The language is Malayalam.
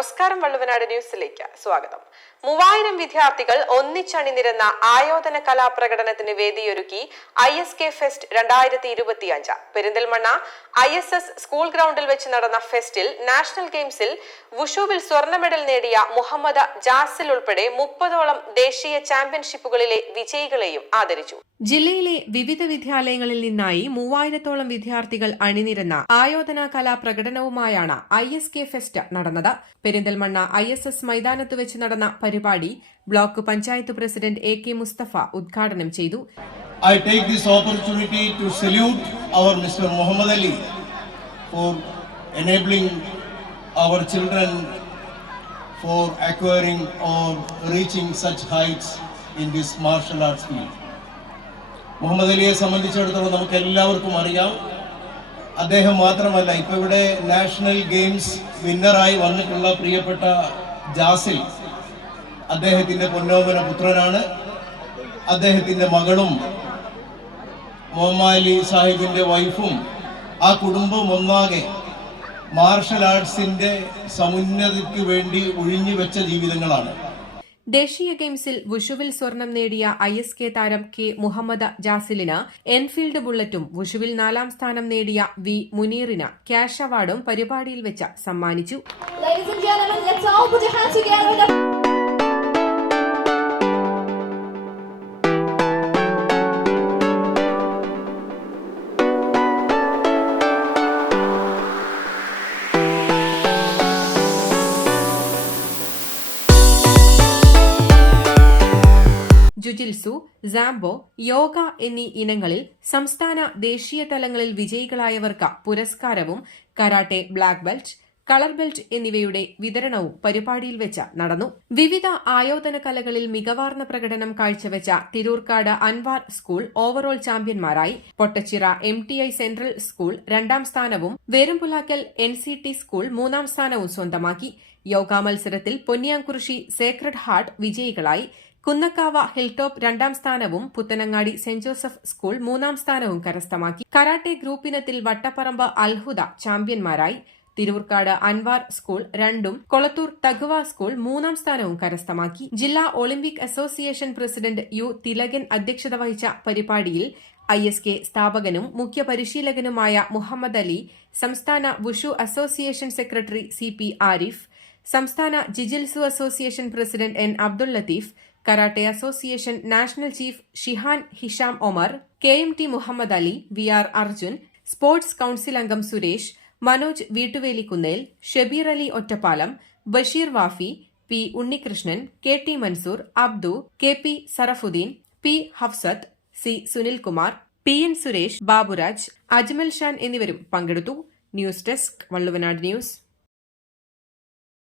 നമസ്കാരം വള്ളുവനാട് ന്യൂസിലേക്ക് സ്വാഗതം. മൂവായിരം വിദ്യാർത്ഥികൾ ഒന്നിച്ചണിനിരുന്ന ആയോധന കലാപ്രകടനത്തിന് വേദിയൊരുക്കി ഐ എസ് കെ ഫെസ്റ്റ് രണ്ടായിരത്തി ഇരുപത്തിയഞ്ച് Perinthalmanna I S S school ഗ്രൗണ്ടിൽ വെച്ച് നടന്ന ഫെസ്റ്റിൽ നാഷണൽ ഗെയിംസിൽ വുഷുവിൽ സ്വർണ മെഡൽ നേടിയ മുഹമ്മദ് ജാസിൽ ഉൾപ്പെടെ മുപ്പതോളം ദേശീയ ചാമ്പ്യൻഷിപ്പുകളിലെ വിജയികളെയും ആദരിച്ചു. ജില്ലയിലെ വിവിധ വിദ്യാലയങ്ങളിൽ നിന്നായി മൂവായിരത്തോളം വിദ്യാർത്ഥികൾ അണിനിരന്ന ആയോധന കലാ പ്രകടനവുമായാണ് ഐ എസ് കെ ഫെസ്റ്റ് നടന്നത്. പെരിന്തൽമണ്ണ ഐ എസ് എസ് മൈതാനത്ത് വെച്ച് നടന്ന പരിപാടി block panchayat president A K Mustafa ഉദ്ഘാടനം ചെയ്തു. I take this opportunity to salute our mister Muhammad Ali for enabling our children for acquiring or reaching such heights in this martial arts field Muhammad അലിയെ സംബന്ധിച്ചിടത്തോളം നമുക്ക് എല്ലാവർക്കും അറിയാം. അദ്ദേഹം മാത്രമല്ല ഇപ്പൊ ഇവിടെ നാഷണൽ ഗെയിംസ് വിന്നറായി വന്നിട്ടുള്ള പ്രിയപ്പെട്ട ജാസിൽ അദ്ദേഹത്തിന്റെ പൊന്നോമന പുത്രനാണ്. അദ്ദേഹത്തിന്റെ മകളും മോമാലി സാഹിബിന്റെ വൈഫും ആ കുടുംബം ഒന്നാകെ മാർഷൽ ആർട്സിന്റെ സമുന്നതിക്ക് വേണ്ടി ഒഴിഞ്ഞു വെച്ച ജീവിതങ്ങളാണ്. ദേശീയ ഗെയിംസിൽ വുഷുവിൽ സ്വർണം നേടിയ ഐ എസ് കെ താരം കെ മുഹമ്മദ് ജാസിലിന് എൻഫീൽഡ് ബുള്ളറ്റും വുഷുവിൽ നാലാം സ്ഥാനം നേടിയ വി മുനീറിന് ക്യാഷ് അവാർഡും പരിപാടിയിൽ വെച്ച് സമ്മാനിച്ചു. ജുജിൽസു സാംബോ യോഗ എന്നീ ഇനങ്ങളിൽ സംസ്ഥാന ദേശീയ തലങ്ങളിൽ വിജയികളായവർക്ക് പുരസ്കാരവും karate black belt colour belt എന്നിവയുടെ വിതരണവും പരിപാടിയിൽ വെച്ച് നടന്നു. വിവിധ ആയോധന കലകളിൽ മികവാർന്ന പ്രകടനം കാഴ്ചവെച്ച Thirurkad Anwar school overall ചാമ്പ്യന്മാരായി. Pottachira M T I central school രണ്ടാം സ്ഥാനവും Verumpulakkal N C T school മൂന്നാം സ്ഥാനവും സ്വന്തമാക്കി. യോഗ മത്സരത്തിൽ പൊന്നിയാംകുറിശി സേക്രഡ് ഹാർട്ട് വിജയികളായി. കുന്നക്കാവ ഹിൽടോപ്പ് രണ്ടാം സ്ഥാനവും പുത്തനങ്ങാടി സെന്റ് ജോസഫ് സ്കൂൾ മൂന്നാം സ്ഥാനവും കരസ്ഥമാക്കി. കരാട്ടെ ഗ്രൂപ്പ് ഇനത്തിൽ വട്ടപ്പറമ്പ് അൽഹുദ ചാമ്പ്യന്മാരായി. തിരൂർക്കാട് അൻവാർ സ്കൂൾ രണ്ടും കൊളത്തൂർ തഗുവ സ്കൂൾ മൂന്നാം സ്ഥാനവും കരസ്ഥമാക്കി. ജില്ലാ Olympic association president U Thilakan അധ്യക്ഷത വഹിച്ച പരിപാടിയിൽ ഐ എസ് കെ സ്ഥാപകനും മുഖ്യ പരിശീലകനുമായ മുഹമ്മദ് അലി സംസ്ഥാന wushu association secretary C P Arif സംസ്ഥാന ജിജിൽസു association president N Abdul Latheef karate association national chief shihan Hisham Omar K M T Muhammad Ali V R Arjun sports council അംഗം Suresh Manoj Veettuvelikkunnel Shabeer Ali Ottapalam Basheer Wafi P Unnikrishnan K T Mansoor Abdu K P Sarafuddeen P Hafsath C Sunilkumar P N Suresh Baburaj Ajmal Shan എന്നിവരും പങ്കെടുത്തു. News desk Valluvanad news.